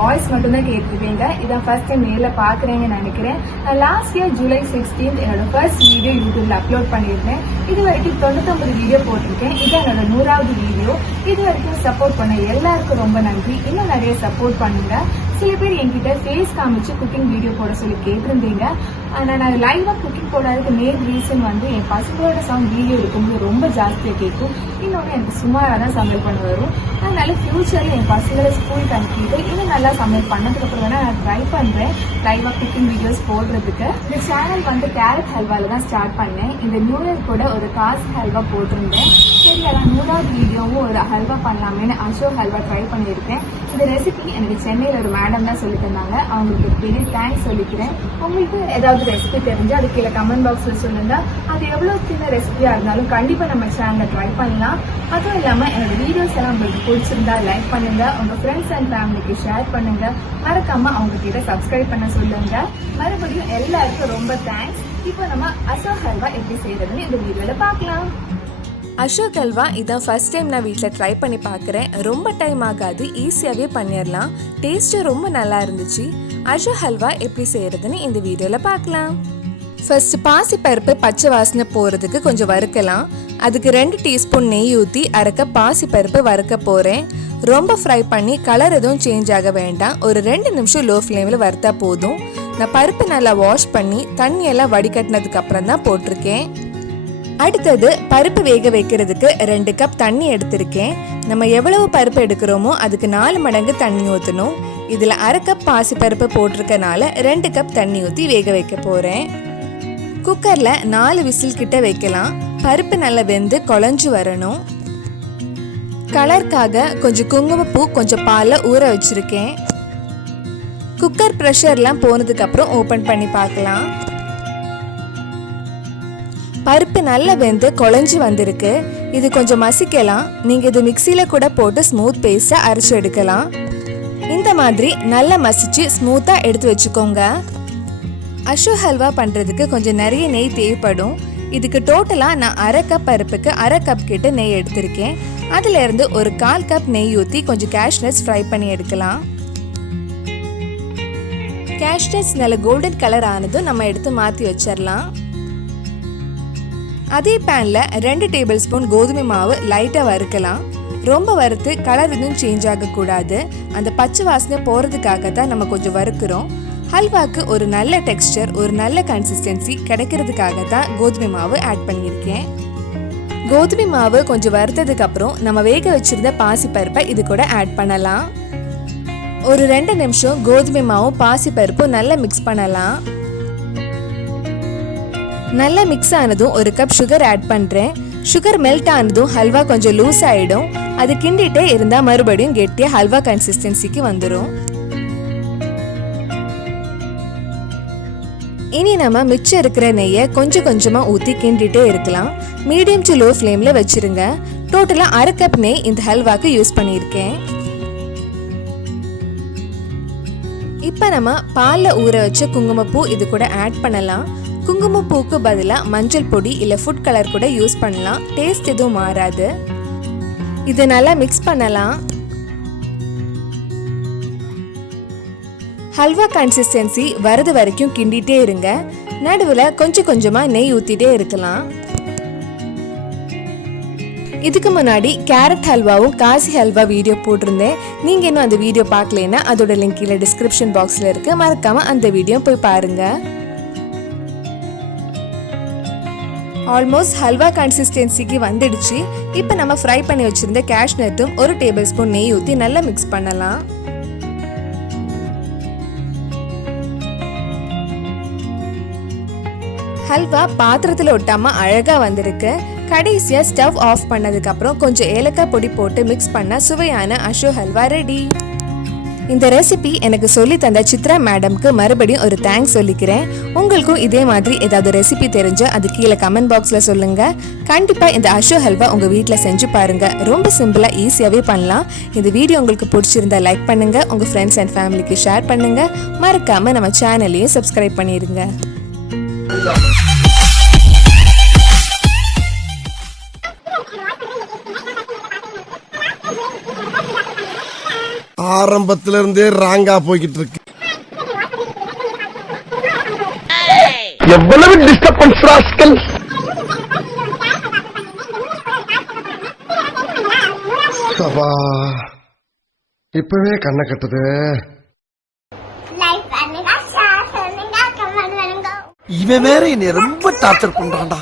Voice மட்டும் தான் கேட்டிருக்கீங்க. இதான் ஃபர்ஸ்ட் டைம் நேரில் பார்க்குறேங்கன்னு நினைக்கிறேன். நான் லாஸ்ட் இயர் ஜூலை 16 என்னோட ஃபர்ஸ்ட் வீடியோ யூடியூப்ல அப்லோட் பண்ணியிருந்தேன். இது வரைக்கும் 99 வீடியோ போட்டிருக்கேன். இது என்னோட 100வது வீடியோ. இது வரைக்கும் சப்போர்ட் பண்ண எல்லாருக்கும் ரொம்ப நன்றி. இன்னும் நிறைய சப்போர்ட் பண்ணுங்க. சில பேர் என்கிட்ட ஃபேஸ் காமிச்சு குக்கிங் வீடியோ போட சொல்லி கேட்டிருந்தீங்க. ஆனால் நான் லைவாக குக்கிங் போடாததுக்கு மெயின் ரீசன் வந்து என் பசங்களோட சவுண்ட் வீடியோ இருக்கும்போது ரொம்ப ஜாஸ்தியாக கேட்கும். இன்னொன்று எனக்கு சுமாராக தான் சமையல் பண்ண வரும். அதனால ஃபியூச்சரில் என் பசங்களை ஸ்கூலுக்கு அனுப்பிட்டு இன்னும் நல்லா சமையல் பண்ணதுக்கப்புறம் வேணால் நான் ட்ரை பண்ணுறேன் லைவாக குக்கிங் வீடியோஸ் போடுறதுக்கு. இந்த சேனல் வந்து கேரட் ஹல்வாவில் தான் ஸ்டார்ட் பண்ணேன். இந்த நியூ இயர் கூட ஒரு காசு ஹல்வா போட்டிருந்தேன். சரி அதான் 100வது வீடியோவும் ஒரு ஹல்வா பண்ணலாமேன்னு அசோக் ஹல்வா ட்ரை பண்ணியிருக்கேன். இந்த ரெசிபி எனக்கு சென்னையில் ஒரு மேடம் தான் சொல்லி தந்தாங்க. அவங்களுக்கு பெரிய தேங்க்ஸ் சொல்லிக்கிறேன். உங்களுக்கு ஏதாவது ரெசிபி தெரிஞ்சு அது கீழே கமெண்ட் பாக்ஸ்ல சொல்லுங்க. அது எவ்வளவு சின்ன ரெசிபியா இருந்தாலும் கண்டிப்பா நம்ம சேனல்ல ட்ரை பண்ணலாம். அதுவும் இல்லாம என்னோட வீடியோஸ் எல்லாம் உங்களுக்கு பிடிச்சிருந்தா லைக் பண்ணுங்க, உங்க ஃப்ரெண்ட்ஸ் அண்ட் ஃபேமிலிக்கு ஷேர் பண்ணுங்க, மறக்காம அவங்க கிட்ட சப்ஸ்கிரைப் பண்ண சொல்லுங்க. மறுபடியும் எல்லாருக்கும் ரொம்ப தேங்க்ஸ். இப்போ நம்ம அசோக் ஹல்வா எப்படி செய்யறதுன்னு இந்த வீடியோல பார்க்கலாம். அசோக் ஹல்வா இதான் ஃபர்ஸ்ட் டைம் நான் வீட்டில் ட்ரை பண்ணி பார்க்குறேன். ரொம்ப டைம் ஆகாது, ஈஸியாகவே பண்ணிடலாம். டேஸ்ட்டு ரொம்ப நல்லா இருந்துச்சு. அசோக் ஹல்வா எப்படி செய்யறதுன்னு இந்த வீடியோவில் பார்க்கலாம். ஃபர்ஸ்ட் பாசி பருப்பு பச்சை வாசனை போகிறதுக்கு கொஞ்சம் வறுக்கலாம். அதுக்கு 2 டீஸ்பூன் நெய் ஊற்றி அரைக்க பாசி பருப்பு வறுக்க போகிறேன். ரொம்ப ஃப்ரை பண்ணி கலர் எதுவும் சேஞ்ச் ஆக வேண்டாம். ஒரு 2 நிமிஷம் லோ ஃப்ளேமில் வறுத்தா போதும். நான் பருப்பு நல்லா வாஷ் பண்ணி தண்ணியெல்லாம் வடிகட்டினதுக்கு அப்புறம் தான் போட்டிருக்கேன். அடுத்தது பருப்பு வேக வைக்கிறதுக்கு 2 கப் தண்ணி எடுத்திருக்கேன். நம்ம எவ்வளவு பருப்பு எடுக்கிறோமோ அதுக்கு 4 மடங்கு தண்ணி ஊற்றணும். இதில் அரை கப் பாசி பருப்பு போட்டிருக்கனால 2 கப் தண்ணி ஊற்றி வேக வைக்க போகிறேன். குக்கரில் 4 விசில் கிட்ட வைக்கலாம். பருப்பு நல்லா வெந்து குழஞ்சு வரணும். கலருக்காக கொஞ்சம் குங்குமப்பூ கொஞ்சம் பாலில் ஊற வச்சிருக்கேன். குக்கர் ப்ரெஷர்லாம் போனதுக்கு அப்புறம் ஓப்பன் பண்ணி பார்க்கலாம். பருப்பு நல்லா வெந்து குழஞ்சி வந்திருக்கு. இது கொஞ்சம் மசிக்கலாம். நீங்க இது மிக்சியில கூட போட்டு ஸ்மூத் பேஸ்டா அரைச்சு எடுக்கலாம். இந்த மாதிரி நல்லா மசிச்சு ஸ்மூத்தா எடுத்து வச்சுக்கோங்க. அசோக் ஹல்வா பண்றதுக்கு கொஞ்சம் நிறைய நெய் தேவைப்படும். இதுக்கு டோட்டலா நான் அரை கப் பருப்புக்கு அரை கப் கிட்ட நெய் எடுத்திருக்கேன். அதுல இருந்து ஒரு 1/4 கப் நெய் ஊற்றி கொஞ்சம் கேஷ்நட்ஸ் ஃப்ரை பண்ணி எடுக்கலாம். கேஷ்நட்ஸ் நல்ல கோல்டன் கலர் ஆனதும் நம்ம எடுத்து மாற்றி வச்சிடலாம். அதே பேன்ல 2 டேபிள் ஸ்பூன் கோதுமை மாவு லைட்டா வறுக்கலாம். ரொம்ப வறுத்து கலர் எதுவும் சேஞ்ச் ஆகக்கூடாது. அந்த பச்சை வாசனை போறதுக்காக தான் நம்ம கொஞ்சம் வறுக்கிறோம். ஹல்வாக்கு ஒரு நல்ல டெக்ஸ்டர், ஒரு நல்ல கன்சிஸ்டன்சி கிடைக்கிறதுக்காக தான் கோதுமை மாவு ஆட் பண்ணியிருக்கேன். கோதுமை மாவு கொஞ்சம் வறுத்ததுக்கு அப்புறம் நம்ம வேக வச்சிருந்த பாசி பருப்பை இது கூட ஆட் பண்ணலாம். ஒரு 2 நிமிஷம் கோதுமை மாவும் பாசி பருப்பும் நல்லா மிக்ஸ் பண்ணலாம். நல்லா மிக்ஸ் ஆனதும் ஒரு கப் சுகர் ஆட் பண்றேன். சுகர் மெல்ட் ஆனதும் ஹல்வா கொஞ்சம் லூஸ் ஆயிடும். அது கிண்டிட்டே இருந்தா மறுபடியும் கெட்டியா ஹல்வா கன்சிஸ்டன்சிக்கு வந்துடும். இனி நம்ம மிச்சம் இருக்கிற நெய்யை கொஞ்சம் கொஞ்சமா ஊத்தி கிண்டிட்டே இருக்கலாம். மீடியம் டு லோ ஃப்ளேம்ல வச்சிருங்க. டோட்டலா அரை கப் நெய் இந்த ஹல்வாக்கு யூஸ் பண்ணியிருக்கேன். இப்ப நம்ம பால்ல ஊற வச்ச குங்குமப்பூ இது கூட ஆட் பண்ணலாம். குங்குமப்பூக்கு பதிலாக மஞ்சள் பொடி இல்லை ஃபுட் கலர் கூட யூஸ் பண்ணலாம். டேஸ்ட் எதுவும் மாறாது. இதை நல்லா மிக்ஸ் பண்ணலாம். ஹல்வா கன்சிஸ்டன்சி வரது வரைக்கும் கிண்டிட்டே இருங்க. நடுவில் கொஞ்சம் கொஞ்சமாக நெய் ஊற்றிட்டே இருக்கலாம். இதுக்கு முன்னாடி கேரட் ஹல்வாவும் காசி ஹல்வா வீடியோ போட்டிருந்தேன். நீங்கள் இன்னும் அந்த வீடியோ பார்க்கலன்னா அதோட லிங்க் கீழே டிஸ்கிரிப்ஷன் பாக்ஸில் இருக்குது. மறக்காமல் அந்த வீடியோ போய் பாருங்கள். ஆல்மோஸ்ட் ஹல்வா கன்சிஸ்டன்சிக்கு வந்துடுச்சு. இப்போ நம்ம ஃப்ரை பண்ணி வச்சிருந்த கேஷ்நட்டும் ஒரு டேபிள் ஸ்பூன் நெய் ஊற்றி நல்லா மிக்ஸ் பண்ணலாம். ஹல்வா பாத்திரத்தில் ஒட்டாம அழகா வந்திருக்கு. கடைசியா ஸ்டவ் ஆஃப் பண்ணதுக்கு அப்புறம் கொஞ்சம் ஏலக்காய் பொடி போட்டு மிக்ஸ் பண்ண சுவையான அசோக் ஹல்வா ரெடி. இந்த ரெசிபி எனக்கு சொல்லி தந்த சித்ரா மேடம்க்கு மறுபடியும் ஒரு தேங்க்ஸ் சொல்லிக்கிறேன். உங்களுக்கும் இதே மாதிரி ஏதாவது ரெசிபி தெரிஞ்சா அது கீழே கமெண்ட் பாக்ஸ்ல சொல்லுங்க. கண்டிப்பா இந்த அசோக் ஹல்வா உங்க வீட்டுல செஞ்சு பாருங்க. ரொம்ப சிம்பிளா ஈஸியாவே பண்ணலாம். இந்த வீடியோ உங்களுக்கு பிடிச்சிருந்தா லைக் பண்ணுங்க, உங்க ஃப்ரெண்ட்ஸ் அண்ட் ஃபேமிலிக்கு ஷேர் பண்ணுங்க. மறக்காம நம்ம சேனலையும் சப்ஸ்கிரைப் பண்ணிருங்க. ஆரம்பத்துல இருந்தே ராங்கா போய்கிட்டு இருக்கு. எவ்வளவு டிஸ்டர்பன்ஸ் ராஸ்கல். இப்பவே கண்ணை கட்டுது. இவன் வேற என்னை ரொம்ப டார்ச்சர் பண்றான்டா.